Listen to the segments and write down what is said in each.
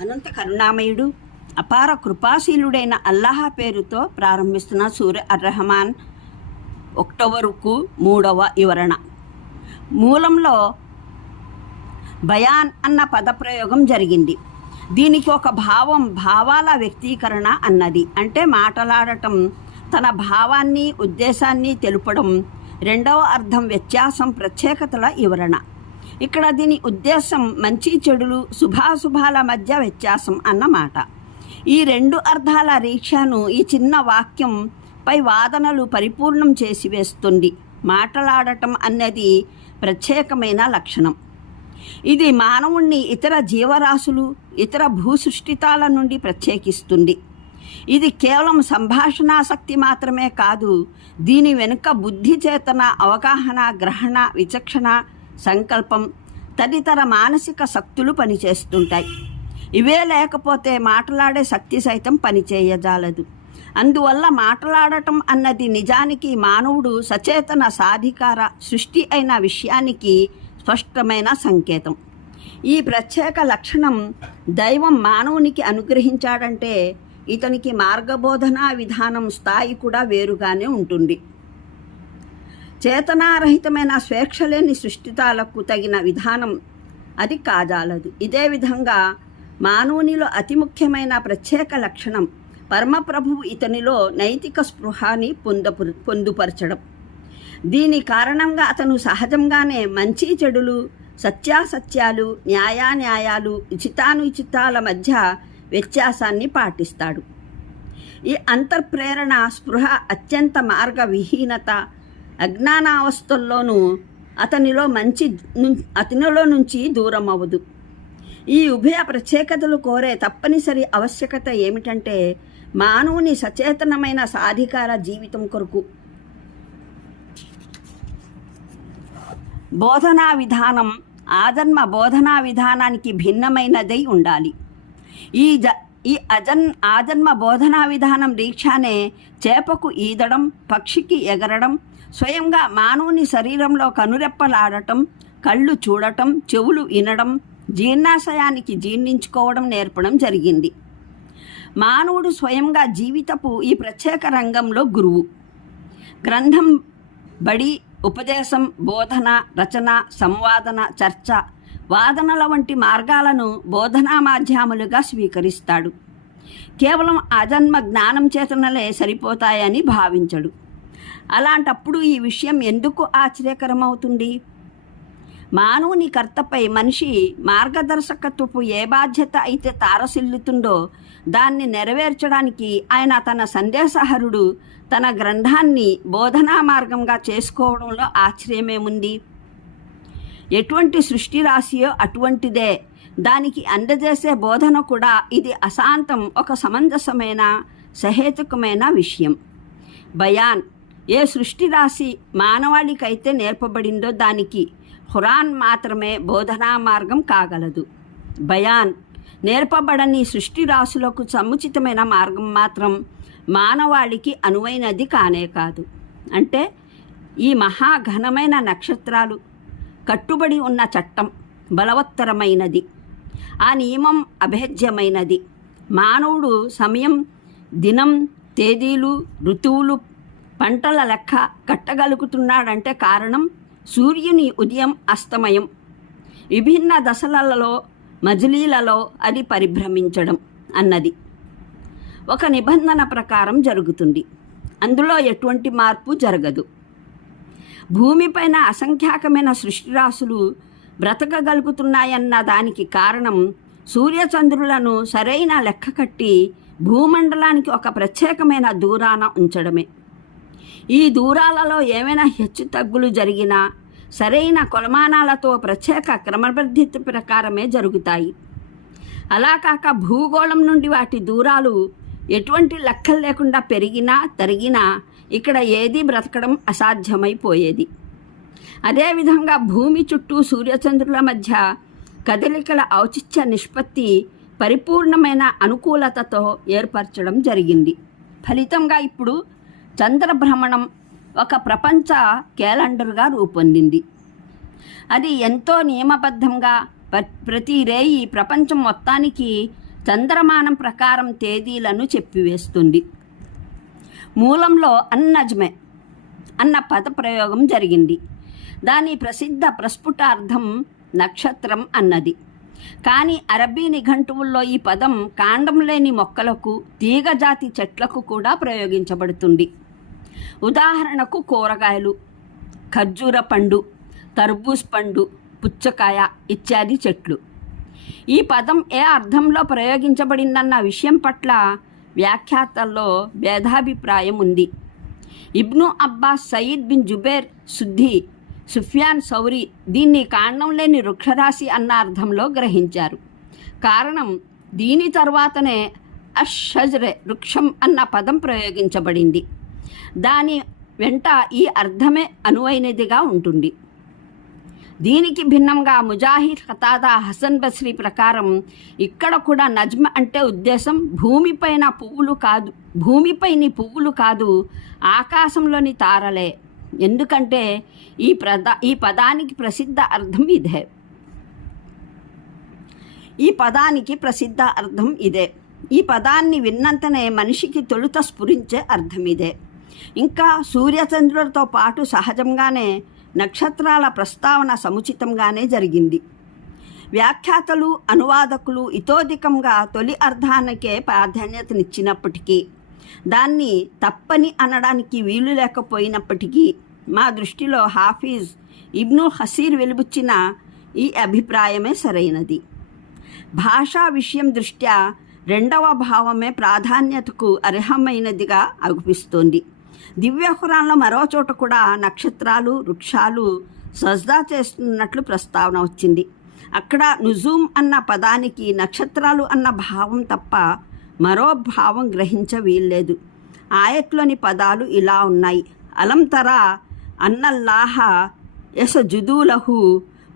అనంత కరుణామయుడు అపార కృపాశీలుడైన అల్లాహ్ పేరుతో ప్రారంభిస్తున్న సూర్య అర్-రెహమాన్ అక్టోబరుకు 3వ వివరణ. మూలంలో బయాన్ అన్న పదప్రయోగం జరిగింది. దీనికి ఒక భావాల వ్యక్తీకరణ అన్నది. అంటే మాట్లాడటం, తన భావాన్ని ఉద్దేశాన్ని తెలుపడం. రెండవ అర్థం వ్యత్యాసం, ప్రత్యేకతల వివరణ. ఇక్కడ దీని ఉద్దేశం మంచి చెడులు, శుభాశుభాల మధ్య వ్యత్యాసం అన్నమాట. ఈ రెండు అర్థాల రీక్షను ఈ చిన్న వాక్యం పై వాదనలు పరిపూర్ణం చేసి వేస్తుంది. మాట్లాడటం అన్నది ప్రత్యేకమైన లక్షణం. ఇది మానవుణ్ణి ఇతర జీవరాశులు, ఇతర భూసృష్టితాల నుండి ప్రత్యేకిస్తుంది. ఇది కేవలం సంభాషణాశక్తి మాత్రమే కాదు, దీని వెనుక బుద్ధి, చేతన, అవగాహన, గ్రహణ, విచక్షణ, సంకల్పం తదితర మానసిక శక్తులు పనిచేస్తుంటాయి. ఇవే లేకపోతే మాట్లాడే శక్తి సైతం పనిచేయజాలదు. అందువల్ల మాట్లాడటం అన్నది నిజానికి మానవుడు సచేతన సాధికార సృష్టి అయిన విషయానికి స్పష్టమైన సంకేతం. ఈ ప్రత్యేక లక్షణం దైవం మానవునికి అనుగ్రహించాడంటే ఇతనికి మార్గబోధనా విధానం స్థాయి కూడా వేరుగానే ఉంటుంది. చేతనారహితమైన స్వేచ్ఛ లేని సృష్టితాలకు తగిన విధానం అది కాజాలదు. ఇదే విధంగా మానవునిలో అతి ముఖ్యమైన ప్రత్యేక లక్షణం పరమప్రభువు ఇతనిలో నైతిక స్పృహాని పొందుపరచడం. దీని కారణంగా అతను సహజంగానే మంచి చెడులు, సత్యాసత్యాలు, న్యాయాన్యాయాలు, ఉచితానుచితాల మధ్య వ్యత్యాసాన్ని పాటిస్తాడు. ఈ అంతర్ప్రేరణ స్పృహ అత్యంత మార్గ విహీనత, అజ్ఞానావస్థల్లోనూ అతనిలో నుంచి దూరం అవ్వదు. ఈ ఉభయ ప్రత్యేకతలు కోరే తప్పనిసరి ఆవశ్యకత ఏమిటంటే మానవుని సచేతనమైన సాధికార జీవితం కొరకు బోధనా విధానం ఆజన్మ బోధనా విధానానికి భిన్నమైనదై ఉండాలి. ఆజన్మ బోధనా విధానం దీక్షానే చేపకు ఈదడం, పక్షికి ఎగరడం, స్వయంగా మానవుని శరీరంలో కనురెప్పలాడటం, కళ్ళు చూడటం, చెవులు వినడం, జీర్ణాశయానికి జీర్ణించుకోవడం నేర్పడం జరిగింది. మానవుడు స్వయంగా జీవితపు ఈ ప్రత్యేక రంగంలో గురువు. గ్రంథం, బడి, ఉపదేశం, బోధన, రచన, సంవాదన, చర్చ, వాదనల వంటి మార్గాలను బోధనా మాధ్యములుగా స్వీకరిస్తాడు. కేవలం ఆజన్మ జ్ఞానం చేతనలే సరిపోతాయని భావించడు. అలాంటప్పుడు ఈ విషయం ఎందుకు ఆశ్చర్యకరమవుతుంది? మానవుని కర్తపై మనిషి మార్గదర్శకత్వపు ఏ బాధ్యత అయితే తారసిల్లుతుందో దాన్ని నెరవేర్చడానికి ఆయన తన సందేశహరుడు తన గ్రంథాన్ని బోధనా మార్గంగా చేసుకోవడంలో ఆశ్చర్యమేముంది? ఎటువంటి సృష్టి రాశియో అటువంటిదే దానికి అందజేసే బోధన కూడా. ఇది అశాంతం, ఒక సమంజసమైన సహేతుకమైన విషయం. బయాన్ ఏ సృష్టి రాశి మానవాళికైతే నేర్పబడిందో దానికి ఖురాన్ మాత్రమే బోధనా మార్గం కాగలదు. బయాన్ నేర్పబడని సృష్టి రాశులకు సముచితమైన మార్గం మాత్రం మానవాళికి అనువైనది కానే కాదు. అంటే ఈ మహాఘనమైన నక్షత్రాలు కట్టుబడి ఉన్న చట్టం బలవత్తరమైనది, ఆ నియమం అభేద్యమైనది. మానవుడు సమయం, దినం, తేదీలు, ఋతువులు, పంటల లెక్క కట్టగలుగుతున్నాడంటే కారణం సూర్యుని ఉదయం, అస్తమయం, విభిన్న దశలలో, మజిలీలలో అది పరిభ్రమించడం అన్నది ఒక నిబంధన ప్రకారం జరుగుతుంది. అందులో ఎటువంటి మార్పు జరగదు. భూమిపైన అసంఖ్యాకమైన సృష్టిరాశులు బ్రతకగలుగుతున్నాయన్న దానికి కారణం సూర్యచంద్రులను సరైన లెక్క కట్టి భూమండలానికి ఒక ప్రత్యేకమైన దూరాన ఉంచడమే. ఈ దూరాలలో ఏమైనా హెచ్చుతగ్గులు జరిగినా సరైన కొలమానాలతో ప్రత్యేక క్రమబద్ధత ప్రకారమే జరుగుతాయి. అలా కాక భూగోళం నుండి వాటి దూరాలు ఎటువంటి లెక్కలు లేకుండా పెరిగినా తరిగినా ఇక్కడ ఏదీ బ్రతకడం అసాధ్యమైపోయేది. అదేవిధంగా భూమి చుట్టూ సూర్యచంద్రుల మధ్య కదలికల ఔచిత్య నిష్పత్తి పరిపూర్ణమైన అనుకూలతతో ఏర్పరచడం జరిగింది. ఫలితంగా ఇప్పుడు చంద్రభ్రమణం ఒక ప్రపంచ క్యాలెండర్గా రూపొందింది. అది ఎంతో నియమబద్ధంగా ప్రతి రేయి ప్రపంచం మొత్తానికి చంద్రమానం ప్రకారం తేదీలను చెప్పివేస్తుంది. మూలంలో అన్నజ్మే అన్న పద ప్రయోగం జరిగింది. దాని ప్రసిద్ధ ప్రస్ఫుటార్థం నక్షత్రం అన్నది. కానీ అరబ్బీ నిఘంటువుల్లో ఈ పదం కాండం లేని మొక్కలకు, తీగజాతి చెట్లకు కూడా ప్రయోగించబడుతుంది. ఉదాహరణకు కూరగాయలు, ఖర్జూర పండు, తర్బూజ్ పండు, పుచ్చకాయ ఇత్యాది చెట్లు. ఈ పదం ఏ అర్థంలో ప్రయోగించబడిందన్న విషయం పట్ల వ్యాఖ్యాతల్లో భేదాభిప్రాయం ఉంది. ఇబ్ను అబ్బాస్, సయీద్ బిన్ జుబేర్ సుద్ది, సుఫ్యాన్ సౌరి దీన్ని కాండం లేని వృక్షరాశి అన్న అర్థంలో గ్రహించారు. కారణం దీని తర్వాతనే అషజ్రే వృక్షం అన్న పదం ప్రయోగించబడింది. దాని వెంట ఈ అర్థమే అనువైనదిగా ఉంటుంది. దీనికి భిన్నంగా ముజాహిద్, ఖతాదా, హసన్ బస్రీ ప్రకారం ఇక్కడ కూడా నజ్మ్ అంటే ఉద్దేశం భూమిపైని పువ్వులు కాదు, ఆకాశంలోని తారలే. ఎందుకంటే ఈ పదానికి ప్రసిద్ధ అర్థం ఇదే. ఈ పదాన్ని విన్నంతనే మనిషికి తొలుత స్ఫురించే అర్థం ఇదే. ఇంకా సూర్యచంద్రులతో పాటు సహజంగానే నక్షత్రాల ప్రస్తావన సముచితంగానే జరిగింది. వ్యాఖ్యాతలు, అనువాదకులు ఇతోధికంగా తొలి అర్థానికే ప్రాధాన్యతనిచ్చినప్పటికీ, దాన్ని తప్పని అనడానికి వీలు లేకపోయినప్పటికీ, మా దృష్టిలో హాఫీజ్ ఇబ్ను హసీర్ వెలుబుచ్చిన ఈ అభిప్రాయమే సరైనది. భాషా విషయం దృష్ట్యా రెండవ భావమే ప్రాధాన్యతకు అర్హమైనదిగా అగుపిస్తోంది. దివ్య ఖురాన్లో మరో చోట కూడా నక్షత్రాలు, వృక్షాలు సజ్దా చేస్తున్నట్లు ప్రస్తావన వచ్చింది. అక్కడ నుజూమ్ అన్న పదానికి నక్షత్రాలు అన్న భావం తప్ప మరో భావం గ్రహించ వీల్లేదు. ఆయత్లోని పదాలు ఇలా ఉన్నాయి: అలం తరా అన్నల్లాహ యసజుదూలహు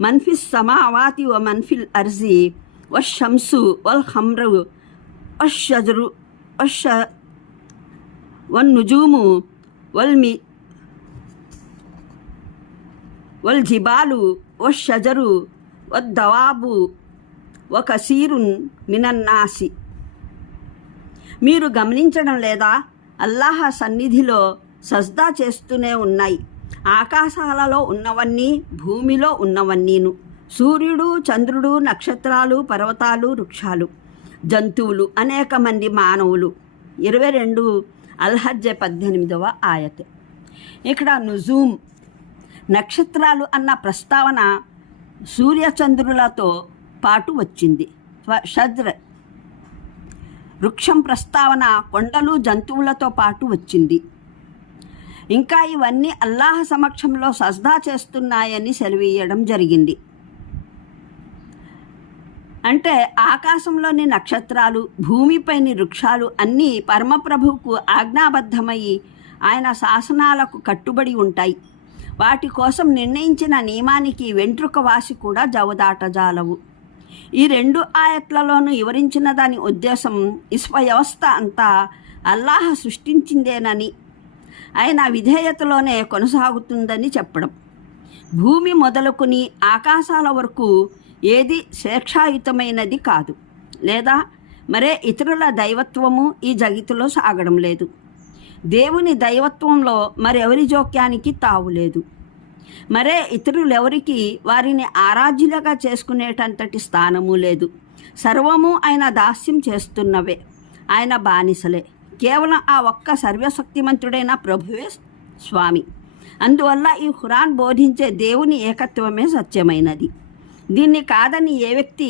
మన్ఫిస్ సమావాతి వ మన్ఫిల్ అర్జి వశంసు వల్ ఖమ్రు వషజరు వన్నుజూము వల్ జిబాలు వషజరు వద్దవాబు వకసీరున్ మినన్నాసి. మీరు గమనించడం లేదా? అల్లాహ్ సన్నిధిలో సజ్దా చేస్తూనే ఉన్నాయి ఆకాశాలలో ఉన్నవన్నీ, భూమిలో ఉన్నవన్నీను, సూర్యుడు, చంద్రుడు, నక్షత్రాలు, పర్వతాలు, వృక్షాలు, జంతువులు, అనేక మంది మానవులు. 22 అల్-హజ్జ్ 18వ ఆయత్. ఇక్కడ నుజూమ్ నక్షత్రాలు అన్న ప్రస్తావన సూర్యచంద్రులతో పాటు వచ్చింది. షజ్ర్ వృక్షం ప్రస్తావన కొండలు, జంతువులతో పాటు వచ్చింది. ఇంకా ఇవన్నీ అల్లాహ్ సమక్షంలో సజ్దా చేస్తున్నాయని సెలవీయడం జరిగింది. అంటే ఆకాశంలోని నక్షత్రాలు, భూమిపైని వృక్షాలు అన్నీ పరమప్రభువుకు ఆజ్ఞాబద్ధమై ఆయన శాసనాలకు కట్టుబడి ఉంటాయి. వాటి కోసం నిర్ణయించిన నియమానికి వెంట్రుక వాసి కూడా జవదాటజాలవు. ఈ 2 ఆయత్లలోనూ వివరించిన దాని ఉద్దేశం విశ్వ వ్యవస్థ అంతా అల్లాహ్ సృష్టించిందేనని, ఆయన విధేయతలోనే కొనసాగుతుందని చెప్పడం. భూమి మొదలుకొని ఆకాశాల వరకు ఏది స్వేచ్ఛాయుతమైనది కాదు, లేదా మరే ఇతరుల దైవత్వము ఈ జగతిలో సాగడం లేదు. దేవుని దైవత్వంలో మరెవరి జోక్యానికి తావులేదు. మరే ఇతరులెవరికి వారిని ఆరాధ్యులుగా చేసుకునేటంతటి స్థానము లేదు. సర్వము ఆయన దాస్యం చేస్తున్నవే, ఆయన బానిసలే. కేవలం ఆ ఒక్క సర్వశక్తిమంతుడైన ప్రభువే స్వామి. అందువల్ల ఈ ఖురాన్ బోధించే దేవుని ఏకత్వమే సత్యమైనది. దీన్ని కాదని ఏ వ్యక్తి